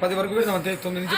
పది వరకు పెడదాం అంతే 9 నుంచి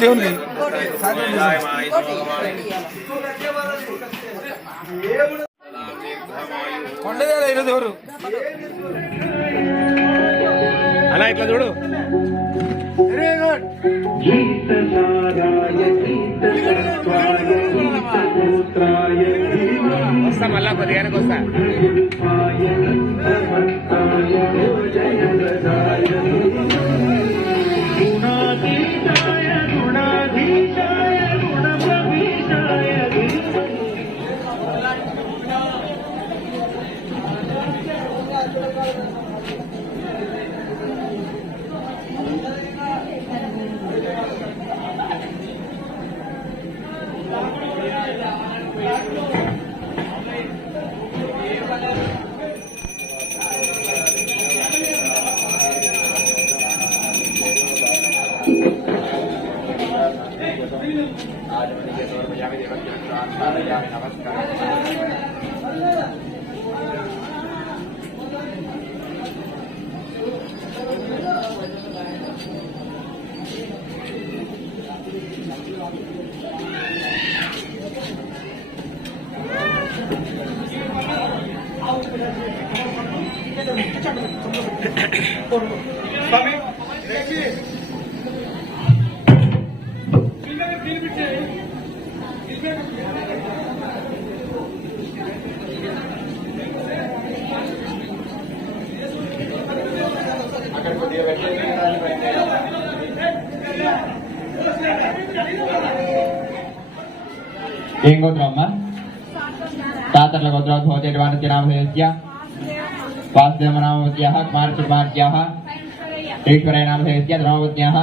దేవుని కొండదే ఈరోజు ఎవరు అలా ఇట్లా చూడు వస్తా మళ్ళా కొద్దిగానికి వస్తా ఏం గోత్రమ్మ తాతర్ల గోత్రోద్భవతి నామధేయస్య వాసుదేవ నామవత్యాః కుమారసుకుమార్యాః ఈశ్వరయ నామధేయస్య ధర్మవత్యాః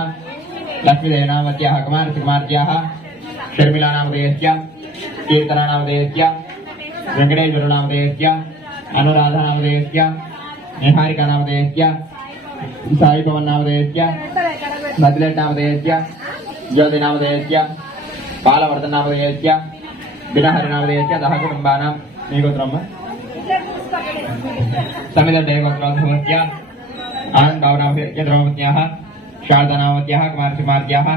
లక్ష్మీదేవి నామవత్యాః కుమారసుకుమార్యాః షర్మిలా నామధేయస్య కీర్తనా నామధేయస్య వెంకటేశ్వర నామధేయస్య అనురాధ నామధేయస్య నిహారికా నామధేయస్య సాయిభవన్ నామధేయస్య మదిలేట్ నామధేయస్య జ్యోతి నామధేయస్య బాలవర్ధన్ నామధేయస్య వినహరి నామధేయస్య దహ కుటుంబానాం మీ గోత్రమ్మ సమిదడ్డే గోత్రోద్భవస్య ఆనంద్ బాబు నామధేయస్య ద్రౌపద్యాః శారదా నామవత్యాః కుమారసుకుమార్యాః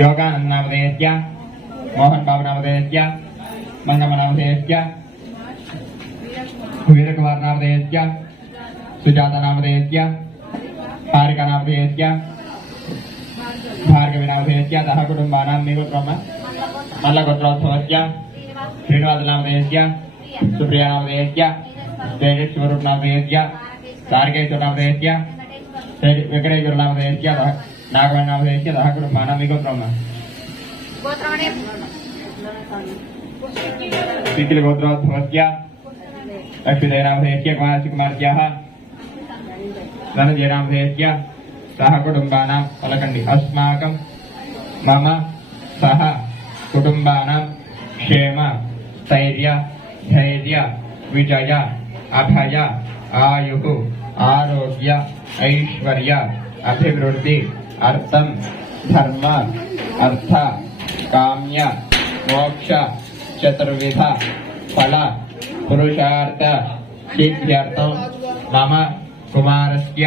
యోగానంద్ నామధేయస్య మోహన్ బాబు నామధేయస్య మంగమ్మ నామధేయస్య వీరకుమార్ నామధేయస్య సుజాత నామధేయస్య హారిక నామధేయస్య భార్గవి నామధేయస్య దహ కుటుంబానాం మీ గోత్రమ్మ మల్ల గోత్రోద్భవస్య శ్రీనివాస నామధేయస్య సుప్రియ నామధేయస్య తేజస్వరూప్ నామధేయస్య తారకేశ్వర నామధేయస్య వెంకటేశ్వర నామధేయస్య నాగమణి నామధేయస్య దహ కుటుంబానాం మీ గోత్రమ్మ పికిల గోత్రోద్భవస్య లక్ష్మీదేవి నామధేయస్య కుమారసుకుమార్యాః ధనంజయ నామధేయస్య సహ కుటుంబానాం పలకండి అస్మాకం మమ సహ కుటుంబానాం క్షేమ స్థైర్య ధైర్య విజయ అభయ ఆయు ఆరోగ్య ఐశ్వర్య అభివృద్ధి అర్థం ధర్మ అర్థ కామ్య మోక్ష చతుర్విధ ఫల పురుషార్థ సిద్ధ్యర్థం మమ కుమారస్య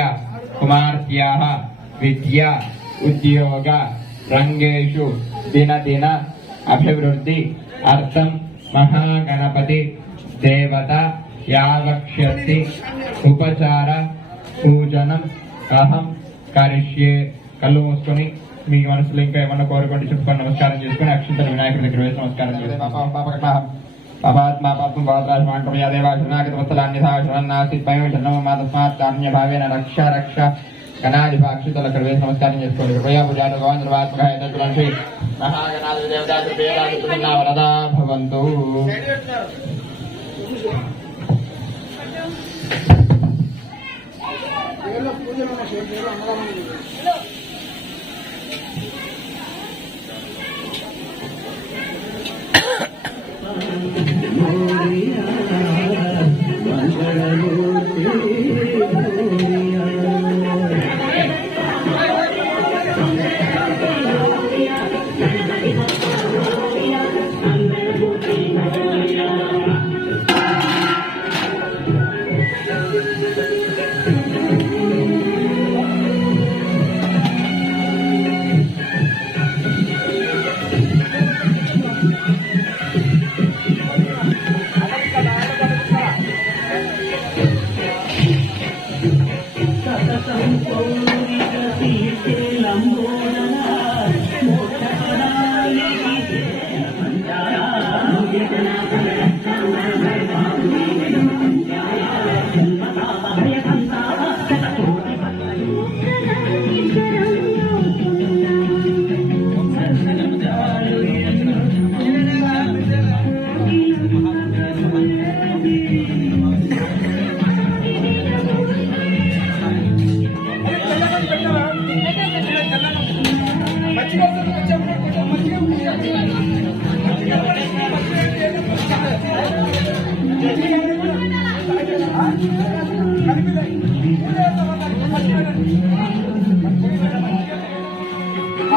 కుమార్తెయాః విద్యా ఉద్యోగ రంగేషు దినదిన అభివృద్ధి అర్థం महागणपति देवता यावक्ष्यति उपचार पूजनम अहम करिष्ये కళ్ళు మూసుకొని మీ మనసులో ఇంకా ఏమన్నా కోరుకోండి చెప్పుకొని నమస్కారం చేసుకుని అక్షంతల వినాయకుడి దగ్గర వేసి నమస్కారం చేసుకుని పాపాత్మా పాపం పాపరాజమాంకం యాదేవా శరణాగత వత్సలాన్యథా శరణాసి భయం శరణమా తస్మాత్ కామ్య భావేన రక్ష రక్ష గణాధిప అక్షంతల దగ్గర వేసి నమస్కారం చేసుకోండి కృపయా పూజాలు గోవింద్రవాత్మకాయ తత్తులంసి మహాగణాది దేవతాది ప్రియరాజు పుణ్యా వరదా భవంతు.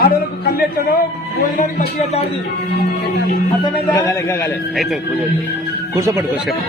ఆడలకు కన్నెట్టను భోజనానికి మంచిగా దాడి అర్థమైందా? అయితే కూర్చోపండి కూర్చోండి.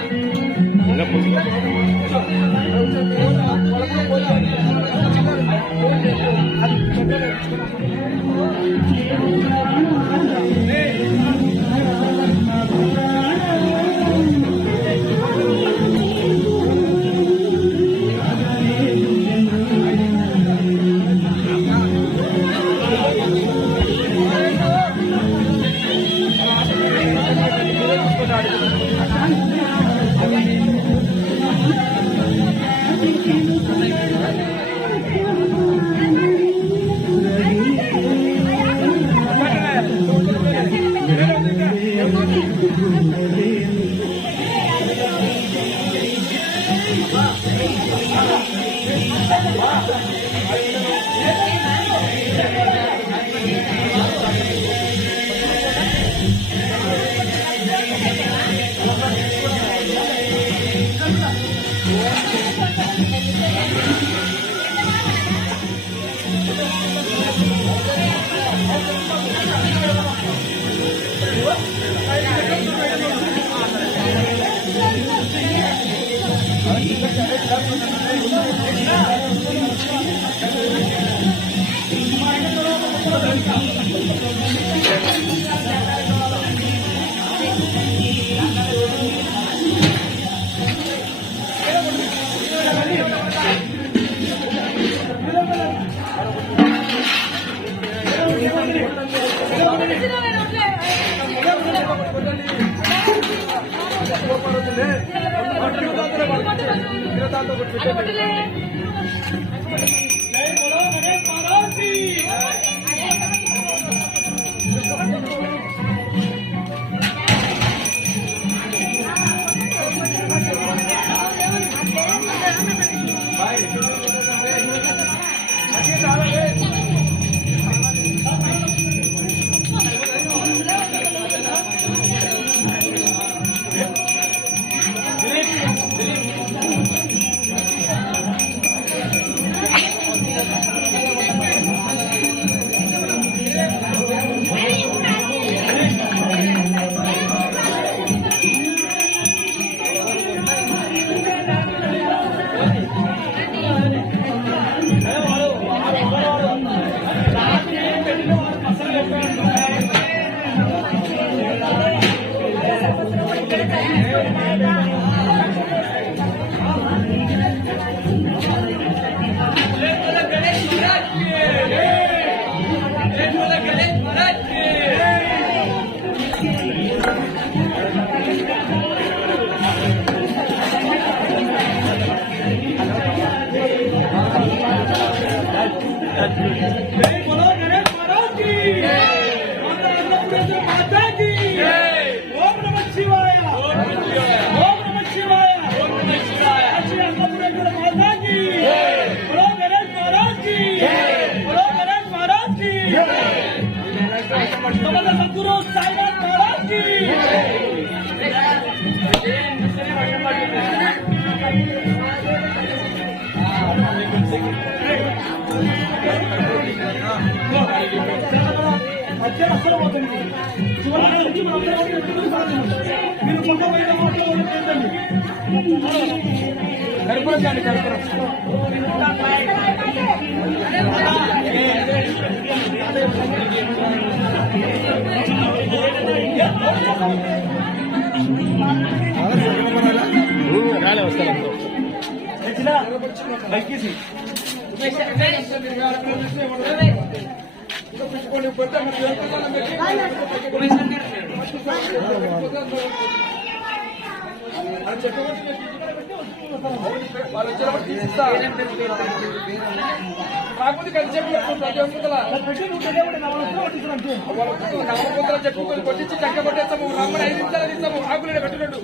बोलो गणेश महाराज की माता अन्नपूर्णेश्वरी माता की ओम नमः शिवाय ओम नमः शिवाय श्री अन्नपूर्णेश्वरी माता की बोलो गणेश महाराज की बोलो गणेश महाराज की समस्त सद्गुरु साईनाथ महाराज की రాలే వస్తాను కాకపోతే కలిసి చెప్పుకొని కొట్టించి చక్క కొట్టేస్తాము రమ్మని 5 నిమిషాలు ఇస్తాము ఆకులు పెట్టినట్టు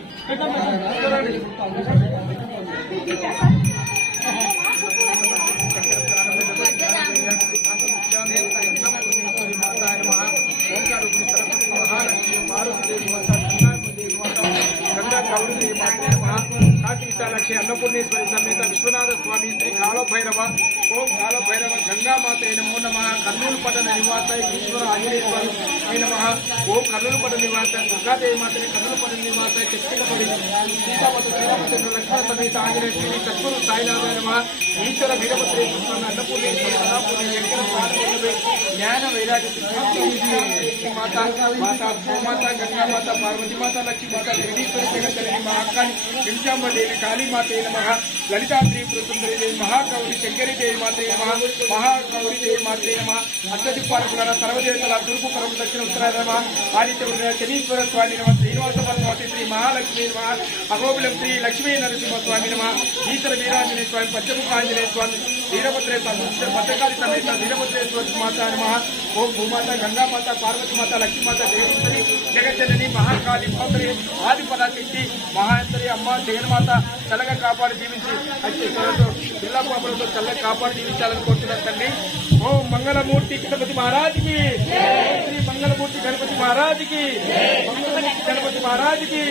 కాశీశాలక్షి అన్నపూర్ణేశ్వరి సమేత విశ్వనాథ స్వామి శ్రీ కాళభైరవ ఓం కాళభైరవ గంగామాత నమో నమ కర్నూలు పట్టణ నివాస ఈశ్వర ఆంజనేయ స్వామి నమ ఓం కర్నూలు పట్టణ నివాస దుర్గాదేవి మాత కర్నూలు పట్టణ నివాస చక్రపడి సీతామత శ్రీరామచంద్ర లక్ష్మణ సమేత ఆంజనేయ స్వామి కర్నూలు సాయినాథ నమ ఈశ్వర వీరభద్రే స్వామి అన్నపూర్ణేశ్వరి అన్నపూర్ణ శంకర పార్వతి జ్ఞాన వైరాగ్య మాత మాత గోమాత గంగామాత పార్వతి మాత లక్ష్మీ మాత జగదీశ్వరి జగతరణి మహాకాళి పించాంబదేవి కాళీమాతే నమః లలితాద్రి పురుషుందరీదేవి మహాగౌరి శంకరీదేవి మాతే నమః మహాగౌరీదేవి మాతే నమః అష్టదిక్పాలకుల సర్వదేవతల తూర్పు పరమ దక్షిణ ఉత్తరాయణ నమః ఆదిత్య శనీశ్వర స్వామి నమః శ్రీనివాస పరమవతి శ్రీ మహాలక్ష్మి నమః అగోబిలం శ్రీ లక్ష్మీ నరసింహ స్వామి నమః ఈశ్వర వీరాంజనేయ స్వామి పంచముఖ ఆంజనేయ స్వామి వీరభద్రే భద్రకాళి సమేత వీరభద్రేశ్వర మాత నమః ఓం భూమాత గంగామాత పార్వతి మాత లక్ష్మీమాత జగదీశ్వరి జగజ్జనని మహాకాళి భద్రే ఆది పరాశక్తి మహాంతరి అమ్మ జగన్మాత చల్లగా కాపాడి జీవించి జిల్లా పాపలతో చల్లగా కాపాడి జీవించాలని కోరుతున్నారు తండ్రి ఓం మంగళమూర్తి గణపతి మహారాజ్కి శ్రీ మంగళమూర్తి గణపతి మహారాజ్కి మంగళమూర్తి గణపతి మహారాజ్కి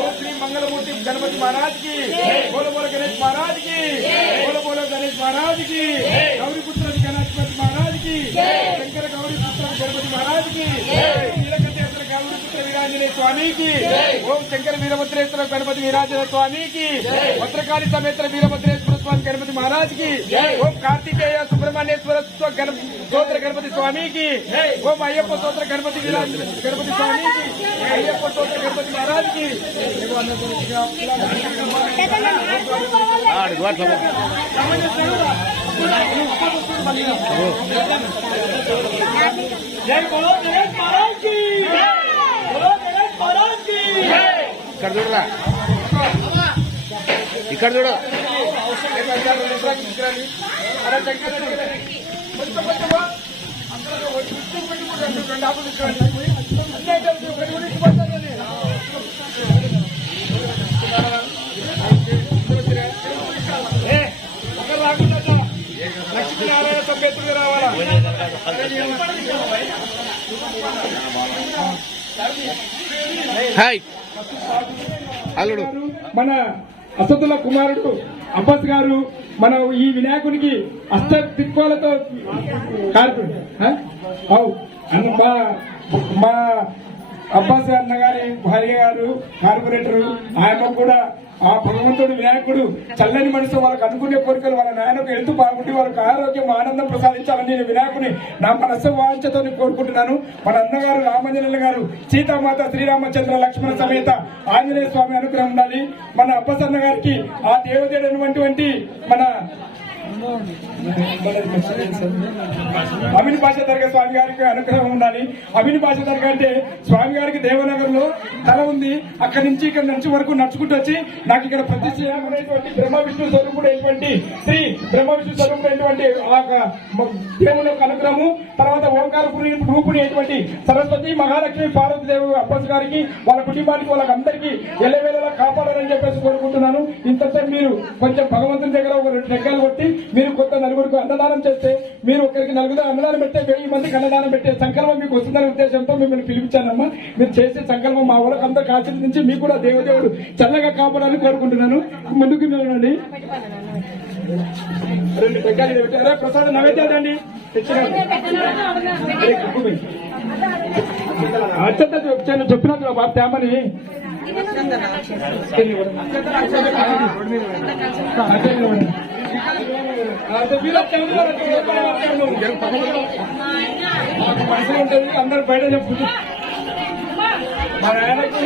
ఓం శ్రీ మంగళమూర్తి గణపతి మహారాజ్కి బోల బోల గణేష్ మహారాజ్కి బోల బోల గణేష్ మహారాజ్కి గౌరీపుత్ర గణపతి మహారాజ్కి శంకర గౌరీపుత్ర గణపతి మహారాజ్కి నీలకంఠేశ్వర గౌరీపుత్ర వీరాంజనేయ స్వామికి ఓం శంకర వీరభద్రేశ్వర గణపతి వీరాంజనేయ స్వామికి భద్రకాళి సమేత వీరభద్రేశ్వర స్వామి గణపతి మహారాజ్కి ఓం కార్తికేయ సుబ్రహ్మణ్యేశ్వర స్తోత్ర గణపతి స్వామికి ఓం అయ్యప్ప స్తోత్ర గణపతి గణపతి స్వామికి అయ్యప్ప స్తోత్ర గణపతి మహారాజ్కి జై బోలో గణేష్ మహారాజ్ కి బోలో గణేష్ మహారాజ్ కి ఇక్కడ చూడరా ఇక్కడ చూడు లక్ష్మీనారాయణ సభ్యత్తులు రావాలా హాయ్ అల్లుడు మన అసదుల కుమారుడు అబ్బాస్ గారు మన ఈ వినాయకునికి అష్ట దిక్కోలతో మా అబ్బాస్ అన్న గారి భార్య గారు కార్పొరేటర్ ఆయన కూడా ఆ భగవంతుడు వినాయకుడు చల్లని మనసు వాళ్ళకి అనుకునే కోరికలు వాళ్ళ నాయనకు హెల్త్ బాగుండి వాళ్ళకి ఆరోగ్యం ఆనందం ప్రసాదించాలని నేను వినాయకుని నా మనస్సు వాంఛతో కోరుకుంటున్నాను. మన అన్నగారు రామాంజనేయులు గారు సీతామాత శ్రీరామచంద్ర లక్ష్మణ సమేత ఆంజనేయ స్వామి అనుగ్రహం ఉండాలి. మన అబ్బాస్ అన్న గారికి ఆ దేవదేవుడైనటువంటి మన అభిని భాష దర్గా స్వామి గారికి అనుగ్రహం ఉండాలి. అభిని భాష దర్గా అంటే స్వామి గారికి దేవనగర్ లో తల ఉంది. అక్కడి నుంచి ఇక్కడ నుంచి వరకు నడుచుకుంటూ వచ్చి నాకు ఇక్కడ ప్రతిష్ఠ చేయబడినటువంటి బ్రహ్మ విష్ణు స్వరూపుడైనటువంటి శ్రీ బ్రహ్మ విష్ణు స్వరూపుడైనటువంటి ఆ దేవుని యొక్క అనుగ్రహము, తర్వాత ఓంకార రూపుని అయినటువంటి సరస్వతి మహాలక్ష్మి పార్వతీదేవి అబ్బాస్ గారికి వాళ్ళ కుటుంబానికి వాళ్ళకందరికీ ఎల్లవేళలా కాపాడాలని చెప్పేసి కోరుకుంటున్నాను. ఇంతతో మీరు కొంచెం భగవంతుని దగ్గర ఒక 2 రెక్కలు కొట్టి మీరు కొంత నలుగురికి అన్నదానం చేస్తే, మీరు ఒకరికి నలుగురు అన్నదానం పెడితే 1000 మందికి అన్నదానం పెట్టే సంకల్పం మీకు వస్తుందనే ఉద్దేశంతో మిమ్మల్ని పిలిపించానమ్మా. మీరు చేసే సంకల్పం మా వాళ్ళకి అందరికి ఆశీర్వదించి మీకు కూడా దేవదేవుడు చల్లగా కాపాడాలని కోరుకుంటున్నాను. ముందుకు నిలబడండి. 2 రెక్కలు పెట్టారా? ప్రసాదం నైవేద్యాలండి తెచ్చినారు. అచ్చంత చెప్పినట్టు బాబు తేమని మనసులో ఉంటుంది. అందరూ బయట చెప్పుకుంటారు. మా నాయనకు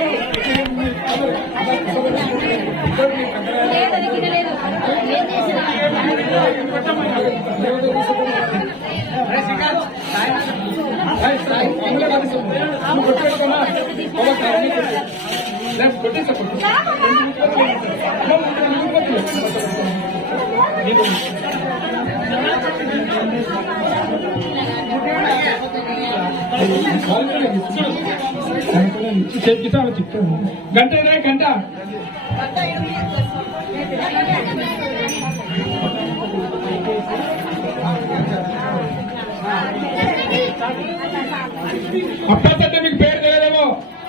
గంట గంట అబ్బాస్ అంటే మీకు పేరు తెలియదేమో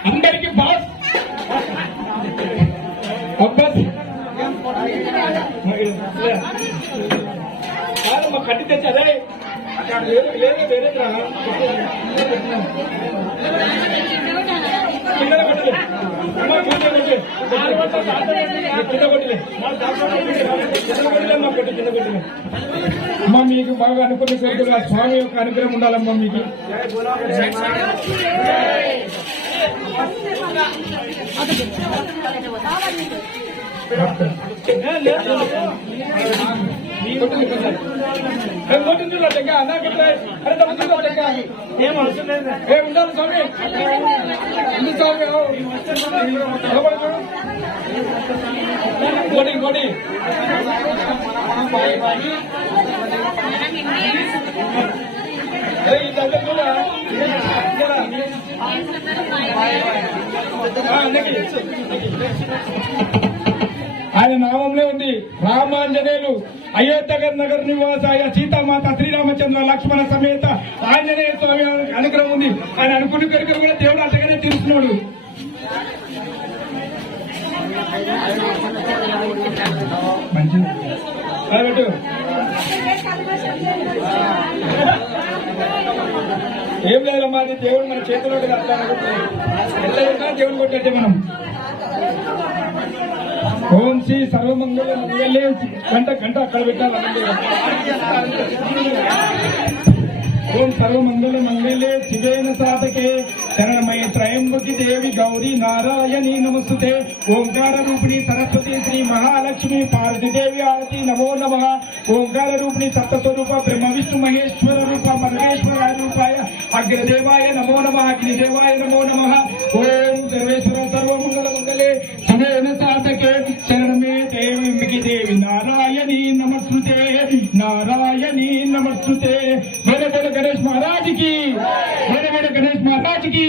అందరికి బాస్ అబ్బాస్ మా కట్టి తెచ్చారే వేరే అమ్మా మీకు బాగా అనుకున్న కొడుకులు ఆ స్వామి యొక్క అనుగ్రహం ఉండాలమ్మా మీకు. ఉండాలి స్వామి ఇంకోటి ఇంకోటి ఆయన నామంలో ఉంది. రామాంజనేయులు అయోధ్య నగర్ నివాసాయ సీతామాత శ్రీరామచంద్ర లక్ష్మణ సమేత ఆంజనేయ స్వామి అనుగ్రహం ఉంది. ఆయన అనుకున్న కోరికలు కూడా దేవుడు అంతగానే తీరుస్తున్నాడు. మంచిది ఏం లేదమ్మా, అది దేవుడు మన చేతిలో అట్లా ఎంత దేవుడు కొట్టే మనం. ఓం శ్రీ సర్వమంగళ మంగళే గంట అక్కడ పెట్టాలి. ఓం సర్వమంగళ మంగళే శివేన సాధకే శరణమయ త్రయంబకి దేవి గౌరీ నారాయణీ నమస్తుతే. ఓంకార రూపిణి సరస్వతి శ్రీ మహాలక్ష్మి పార్వతీదేవి ఆరతి నమో నమః. ఓంకార రూపిణి సప్తస్వరూప బ్రహ్మ విష్ణు మహేశ్వర రూప మల్లేశ్వర రూపాయ అగ్రదేవాయ నమో నమః. అగ్నిదేవాయ నమో నమః. ఓం సర్వేశ్వర సర్వమంగళ మంగళే శివేన సాధకే శరణమే దేవి దేవి నారాయణీ నమస్తుతే. నారాయణీ నమస్తుతే. गणेश महाराज की, बड़े बड़े गणेश महाराज की,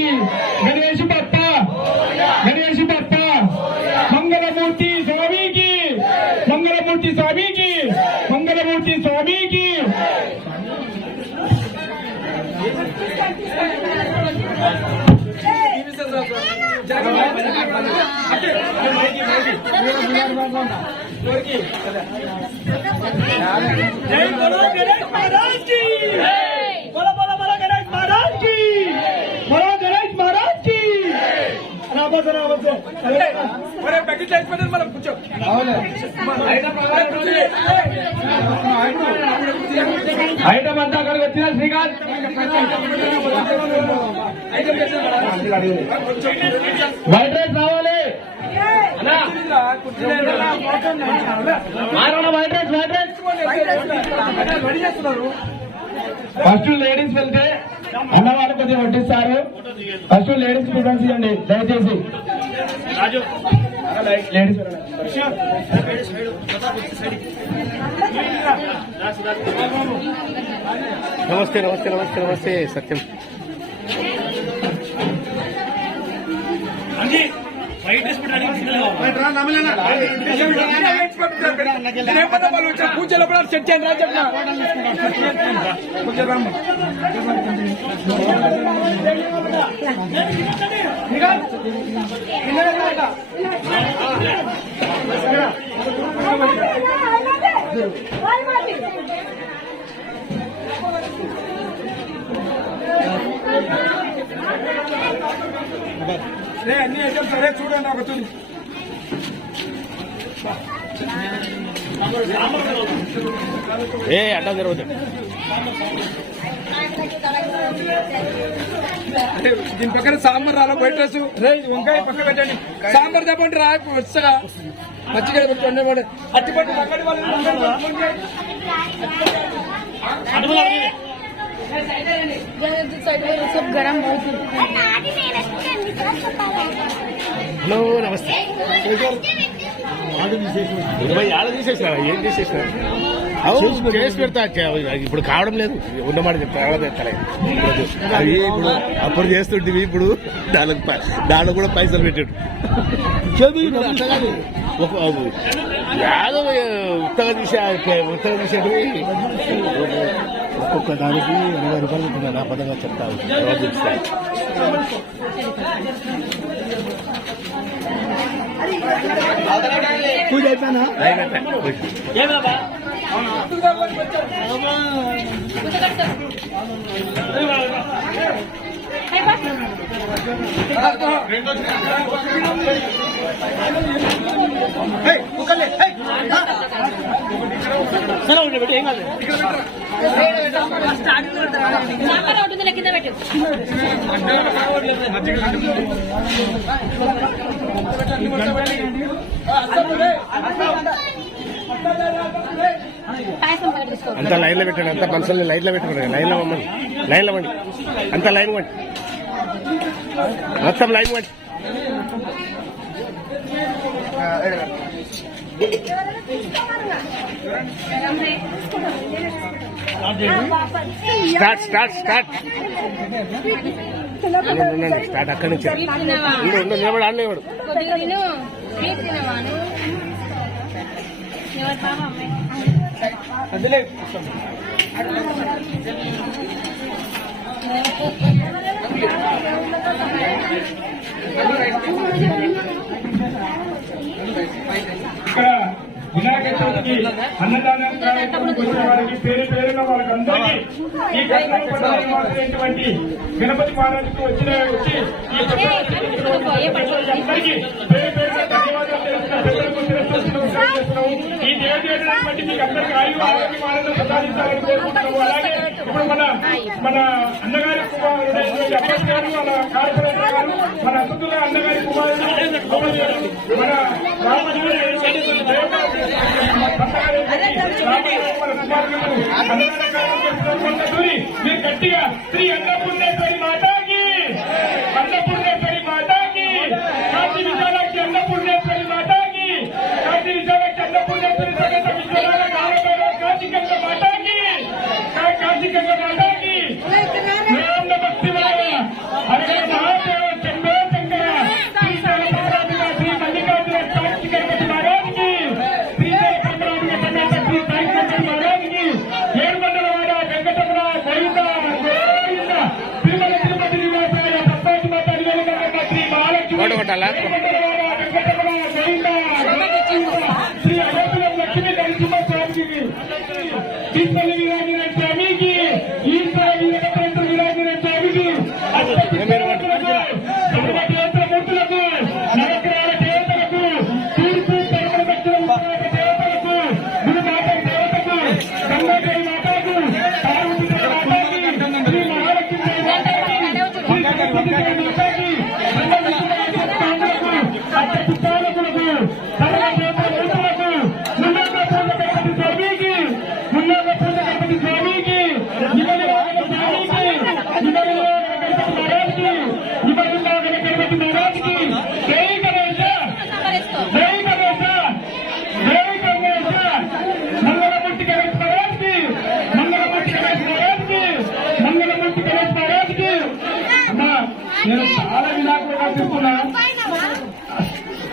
गणेश बप्पा मंगलमूर्ति स्वामी की, मंगलमूर्ति स्वामी की, मंगलमूर्ति स्वामी की. जय बोलो गणेश महाराज की, बोलो बोलो बोलो गणेश महाराज की, बोलो गणेश महाराज की. మనం కూర్చో ఐటమ్ అంతా అక్కడికి వచ్చిన శ్రీకాంత్ వైట్ రైస్ రావాలి. ఫస్ట్ లేడీస్ వెళ్తే అన్నవాళ్ళు కొద్దిగా వడ్డిస్తారు. ఫస్ట్ లేడీస్ ప్రిఫరెన్స్ ఇవ్వండి దయచేసి. లేడీస్ నమస్తే నమస్తే నమస్తే నమస్తే సత్యం. పూజలో కూడా సెట్ చేయండి రా చెప్పిన అన్ని ఐటమ్స్ అదే చూడండి ఒక చూడు. అడ్డం జరుగుతుంది. దీని పక్కన సాంబార్ రాలా వైట్ రైస్ రే వంకాయ పక్క పెట్టండి. సాంబార్ చెప్పండి రా వరుసగా మచ్చిగా పెట్టుకోండి. అట్టి పట్టు పక్కడి వాళ్ళు सब गरम बहुत హలో నమస్తే. 26 తీసేసినా ఏం తీసేసినా అవును కేసు పెడతా. ఇప్పుడు కావడం లేదు ఉన్నమాట చెప్తా తెత్తలేదు. అవి ఇప్పుడు అప్పుడు చేస్తుంటే ఇప్పుడు దానికి కూడా పైసలు పెట్టాడు. యాదవ్ ఉత్తగా తీసేది ఒక్కొక్క దానికి 20 రూపాయలు ఉంటుంది. నా పదంగా చెప్తా పూజ అయిపోయినా కింద పెట్టు. అంతా లైన్ లో పెట్టండి. అంతా మనుషుల్ని లైన్ లో పెట్టుకోండి. లైన్ లో ఇవ్వండి. అంతా లైన్ ఇవ్వండి. మొత్తం లైన్ ఇవ్వండి. స్టార్ట్ స్టార్ట్ స్టార్ట్ స్టార్ట్ అక్కడి నుంచి నిలబడి ఆడలేవాడు. అందులే ఇక్కడ వినాయక చవితికి అన్నదానం కార్యక్రమానికి వచ్చిన వారికి పేరు పేరున వాళ్ళకందరికీ ఈ పట్టణటువంటి గణపతి మహారాజుకు వచ్చి అందరికీ పేరు పేరున ధన్యవాదాలు తెలుస్తున్న పెద్దలకు చేస్తున్నాము. ఈ దేవదేవులను బట్టి మీకు అందరికీ ఆరోగ్యం ఆనందం ప్రసాదించాలని కోరుకుంటున్నాము. అలాగే ఇప్పుడు మన అన్నగారి కుమారుడైనటువంటి అబ్బాస్ గారు, మన కార్పొరేటర్ గారు, మన అసతుల అన్నగారి కుమారుడు, మన మీరు గట్టిగా శ్రీ అన్నపూర్ణేశ్వరి మాతాకి, అన్నపూర్ణేశ్వరి మాతాకి, కాశీ విశాలాక్షి అన్నపూర్ణేశ్వరి మాతాకి, కాశీ విశాలాక్షి అన్నపూర్ణేశ్వరి సగత విశ్వనాథ కాశీకంగ మాతాకి, కాశీకంగ మాతాకి. భక్తి హరే మహాదేవ చంద్ర శంకర శ్రీ శ్రీ మల్లికార్జున సాక్షి గణపతి మహారాజుకి, శ్రీ శ్రీ మహారాజుకి, ఏడుమండలవాడ వెంకటరమణ గోవింద గోవింద, తిరుమల తిరుపతి నివాసాయ సప్తాజి మాత శ్రీ మహాలక్ష్మి వెంకటరమణ గోవింద గోవింద, శ్రీ అనంతరం లక్ష్మీ నరసింహస్వామికి, శ్రీపల్లి విరాజన స్వామికి, ఈశ్వర వీరభద్రేంద్ర విరాజన స్వామికి, మూర్తులకు, నవగ్రహాల దేవతలకు, తూర్పు పడమర దక్షిణ ఉత్తరాది దేవతలకు, గురుమాత దేవతకు, గంగాదేవి మాతకు, పార్వతీ మాతకి, శ్రీ మహాలక్ష్మి మాతకి, శ్రీ సరస్వతి మాతకి, అష్ట పుష్పాలకులకు వినాయకుడు కల్పిస్తున్నా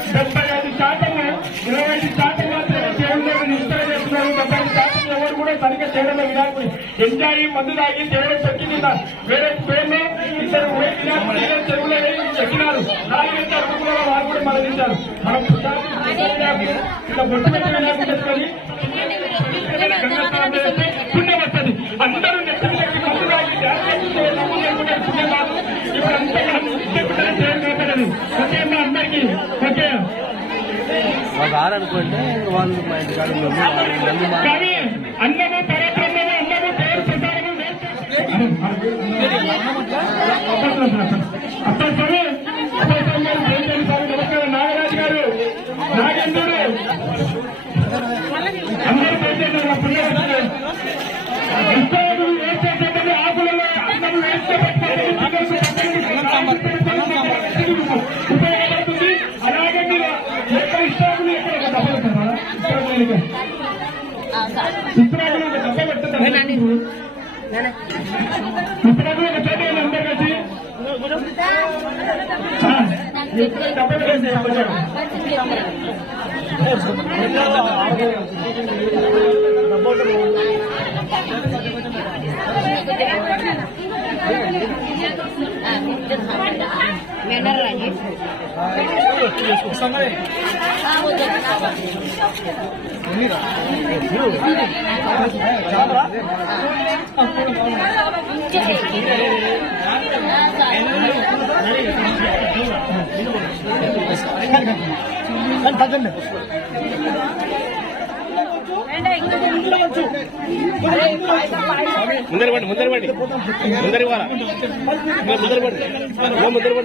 75% 25% మాత్రమే దేవుడు నిష్ఠ చేస్తున్నారు. 75% ఎవరు కూడా సరిగ్గా చేయడంలో వినాయకుడు ఎంజాయ్ మందు తాగి దేవుడు చెక్కి నిన్న వేరే పేరులో ఇద్దరు వినాయకుడు చెరువులో ఎక్కినారు. 4 అడుగుల వారు కూడా మరణించారు. మనం ఇలా బొట్టు పెట్టిన వినాయకుడు తెచ్చుకొని పుణ్యం వస్తుంది. అందరూ నెత్తి మందు తాగి పుణ్యం కాదు. ఇప్పుడు అంతా చేయగలుగుతుంది. ఓకే అమ్మా అందరికీ ఓకే. అనుకుంటే వాళ్ళు మా ఇంటి కానీ అన్నము పరబ్రహ్మము అన్నము పేరు ప్రసారము నాగరాజు గారు నాగేంద్రుడు అందరూ పుణ్య ఏం చేసేటప్పుడు ఆకులలో అన్నము వేస్తే ఉపయోగపడుతుంది. అలాగే మీరు ఎక్కడ ఇష్టాలు ఎక్కడ డబ్బులు ఇస్రాకులు ఒక డబ్బ పెట్టండి. ఇస్రాకులు ఒక చోట అందరు కలిసి డబ్బ పెట్టేసి ముందరపడి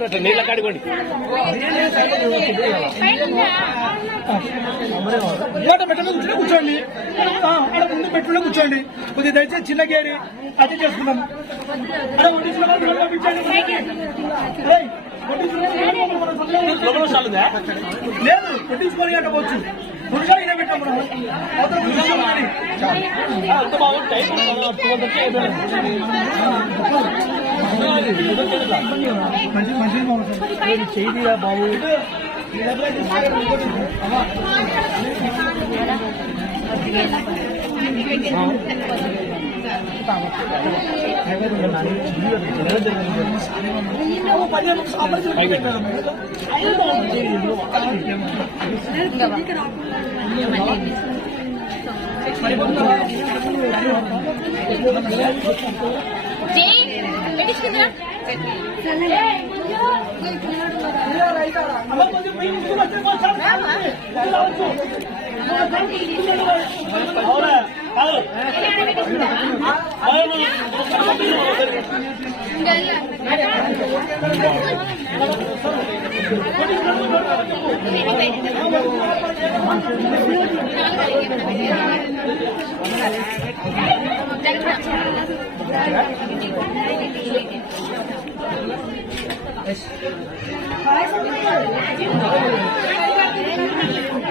అట్లా నీళ్ళ కాడికోండి. కూర్చోండి ముందు పెట్టులో కూర్చోండి. కొద్దిగా దయచేసి చిన్న గేరి అది చేసుకున్నాం. అదే లేదు కొట్టించుకొని అట్టవచ్చు. పురుషాలు ఇదే పెట్టాం మంచి చేయిరా బాబు.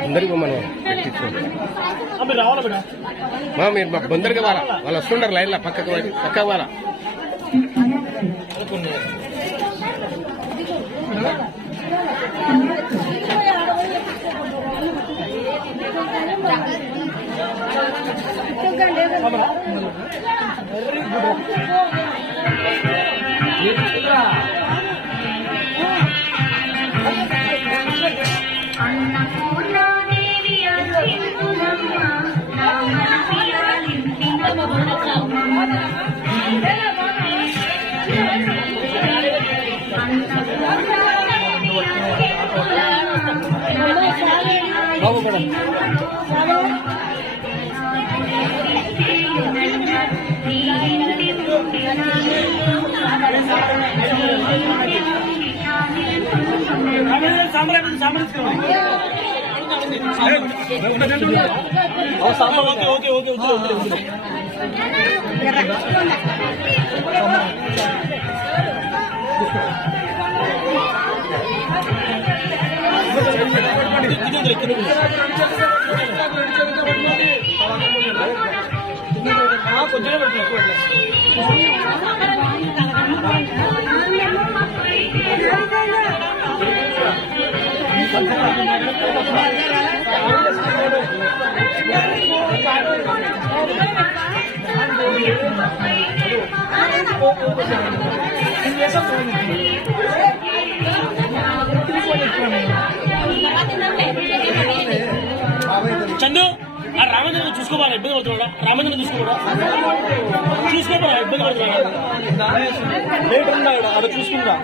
అందరికీ మనం మీరు బొందరికి వాళ్ళ వాళ్ళు వస్తుంటారు లైన్లో పక్కకు వాళ్ళ బాబు మేడం కొంచెం చందు ఆ రామచంద్ర చూసుకోవాలి ఇబ్బంది పడుతున్నాడా రామచంద్ర చూసుకోడా చూసుకోరా ఇబ్బంది పడుతున్నాడా అక్కడ చూసుకుంటా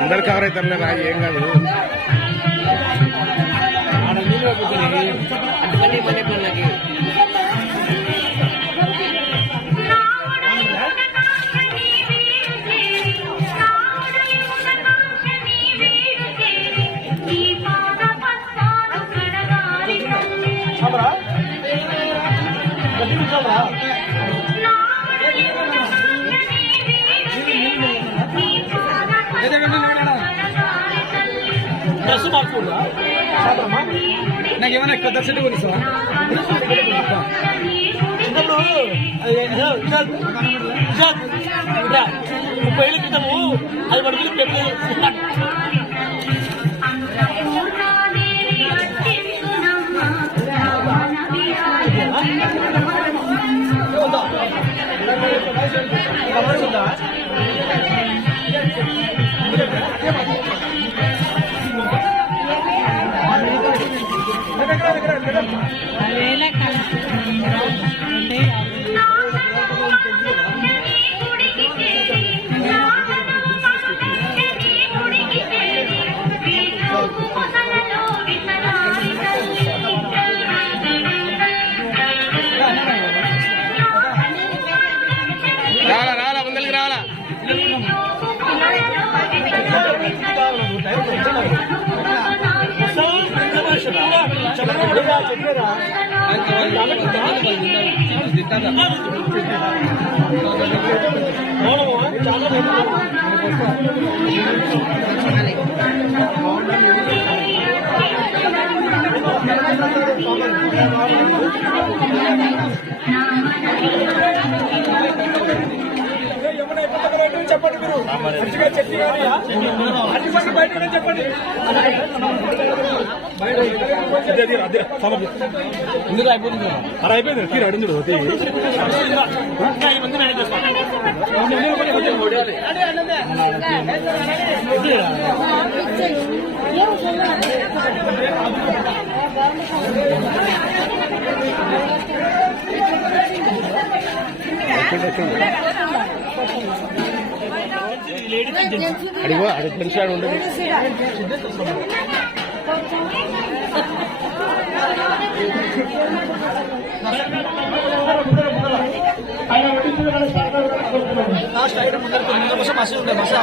అందరు కవర్ అవుతారులే రా ఏం కాదు డ్రెస్ మార్చుకుంటా నాకేమైనా ఎక్కువ దర్శనం కొనిస్తా చిన్నప్పుడు 30 ఏళ్ళ క్రితము అది పడుతుంది పెళ్ళి రాలా ముందరికి రావాలా చెప్పండి మీరు మంచిగా చెప్పి అన్ని పని బయట చెప్పండి ముందుగా అయిపోతుంది అలా అయిపోయింది తీరు అడుగుడు మంది మేనేజ్ చేస్తాను అడిగో అడిగి తెలిసాడు ఉండదు బస్సు ఉంటాయి బస్సు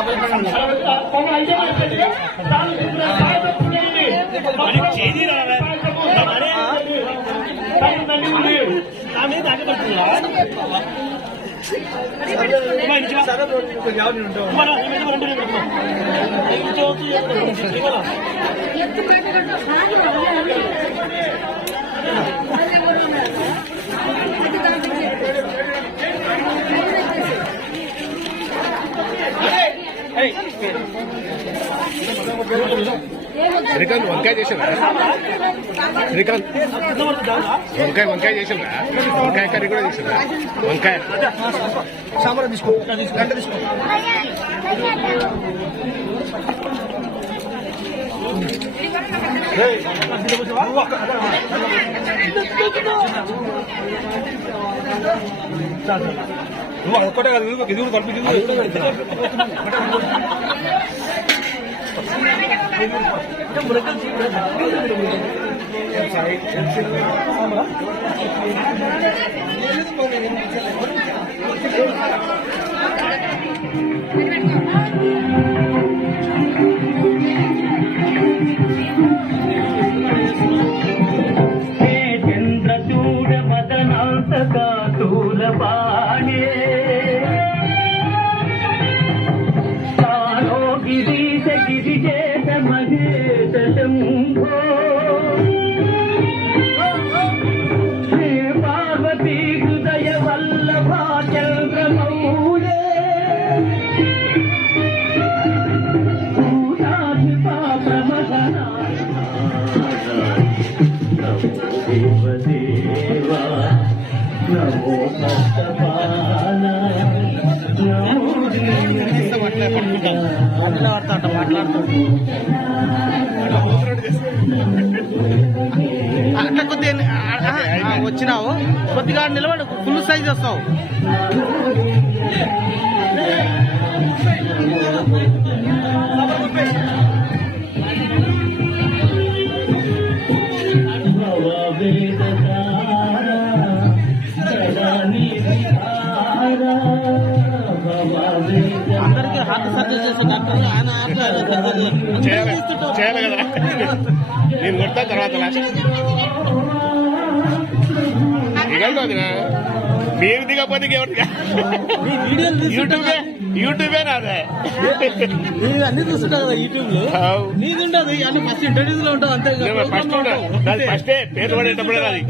శ్రీకాంత్ వంకాయ చేసిందా శ్రీకాంత్ వంకాయ చేసిందా వంకాయ కర్రీ కూడా చేసిందా వంకాయ సాంబార్ తీసుకో గంట తీసుకో నువ్వు ఒక్కటే కాదు ఇది కూడా కలిపి చంద్రచూడ మదనాంతూల బాణే గిరీశ గిరిజేశ మహేశ శంభో అట్లా కొద్దిగా వచ్చినావు కొద్దిగా నిలబడు ఫుల్ సైజ్ వస్తావు అందరికీ హార్ట్ సర్జరీ చేసే డాక్టర్ ఆయన చేయాలి కదా నేను కొడతా తర్వాత మీరు దిగకపోతే యూట్యూబే నాదే అన్ని చూస్తుంటా కదా యూట్యూబ్ లో నీది ఉండదు అన్ని ఫస్ట్ ఇంటర్వ్యూస్ లో ఉంటుంది అంతే ఫస్టే పేరు పడేటప్పుడే అది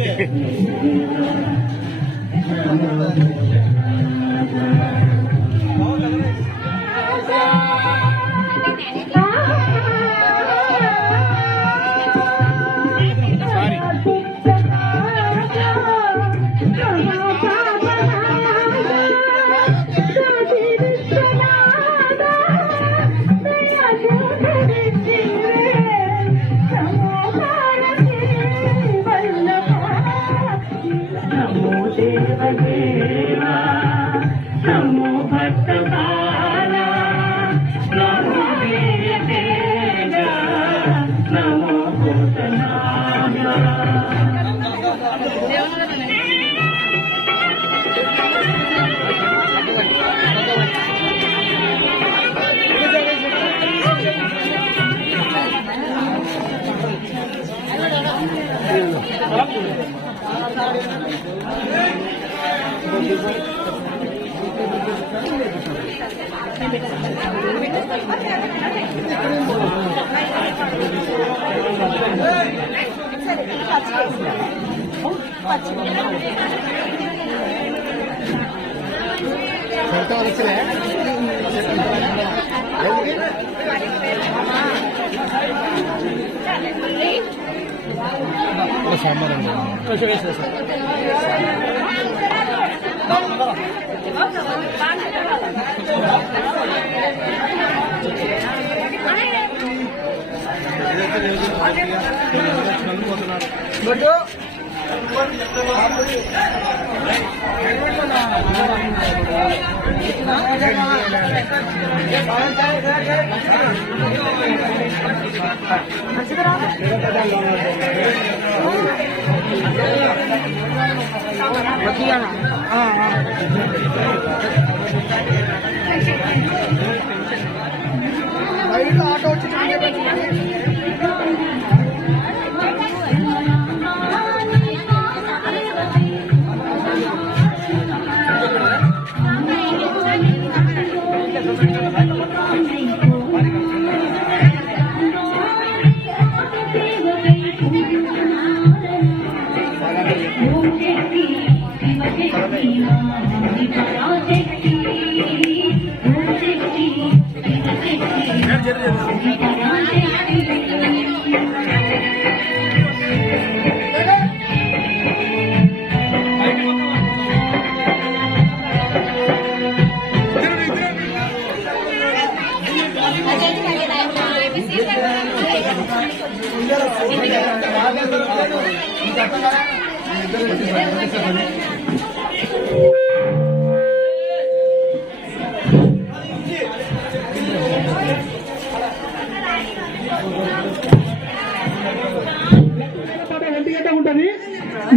ఆటో వచ్చి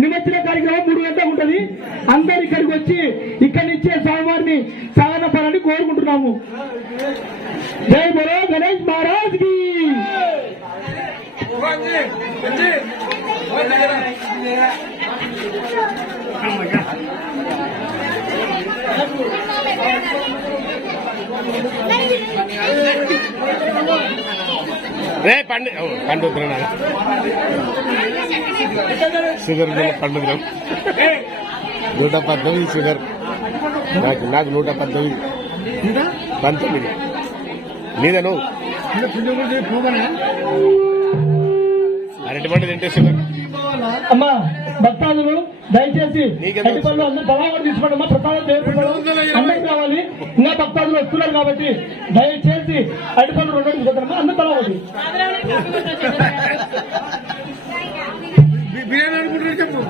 నిమజ్జన కార్యక్రమం 3 గంటలకు ఉంటది. అందరు ఇక్కడికి వచ్చి ఇక్కడి నుంచే స్వామివారిని సాధనపడాలని కోరుకుంటున్నాము. జై బలో గణేష్ మహారాజ్ కి. రే పండు పండుద్ర షుగర్ పండుద్రం 119 షుగర్ నాకు 119 నీదను అరటి పండు తింటే షుగర్. అమ్మా భక్తాదులు దయచేసి అటు పనులు అందరూ బలాగడ తీసుకోండి అమ్మా. ప్రసాదం దేవుడు అందరికి రావాలి. ఇంకా భక్తాదులు వస్తున్నారు కాబట్టి దయచేసి అటు పనులు 2 తీసుకుంటారమ్మా. అందరూ బలాగడి బిర్యానీ అనుకుంటున్నారు చెప్పు.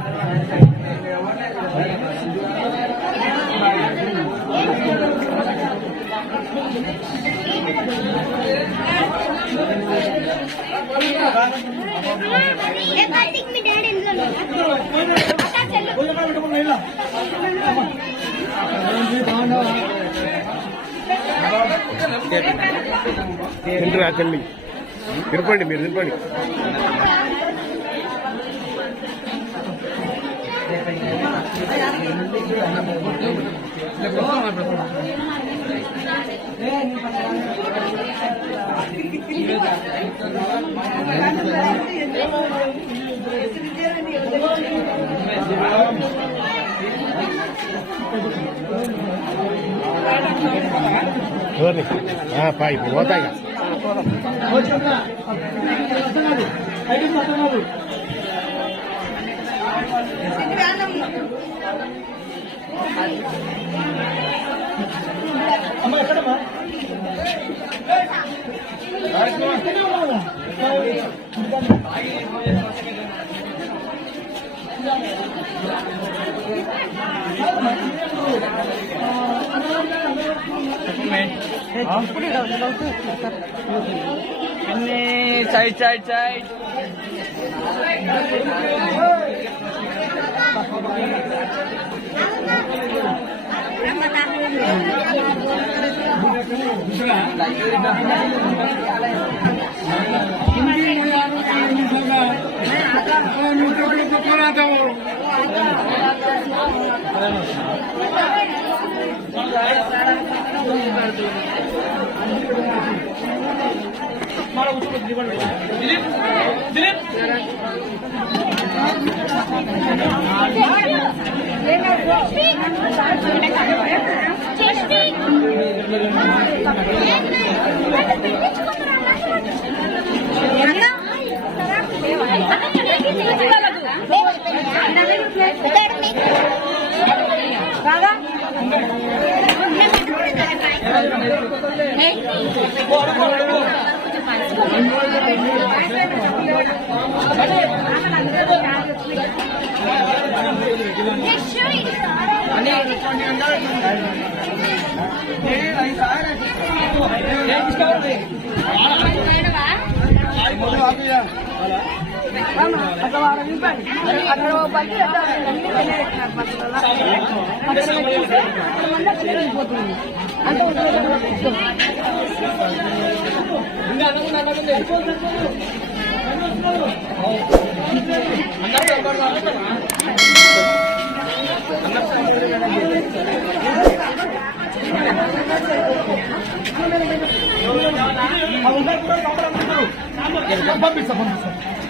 తింటారా తల్లి తినపండి మీరు తినపండి పాయి పోతాయి అమ్మా. ఎక్కడమ్మా సైడ్ సైడ్ సైడ్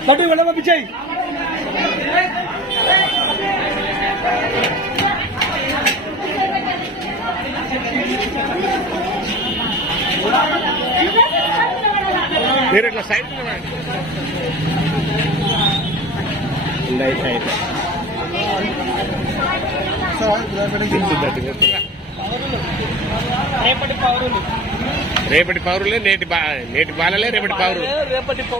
లడ్డు వెళ్ళ పంపించాయి. మీరు ఇట్లా సైడ్ రేపటి పౌరులే నేటి బాలలే రేపటి పౌరులు.